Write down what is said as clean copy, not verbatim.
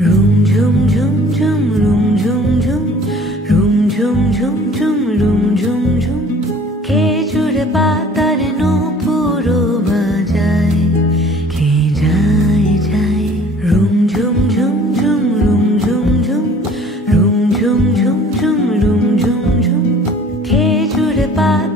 Rum jum jum jum, rum jum jum, rum jum jum jum, rum jum jum. খেজুর পাতার নূপুরও বাজায়, কে যায় যায়। Rum jum jum jum, rum jum jum, rum jum jum jum, rum jum jum. খেজুর পাতা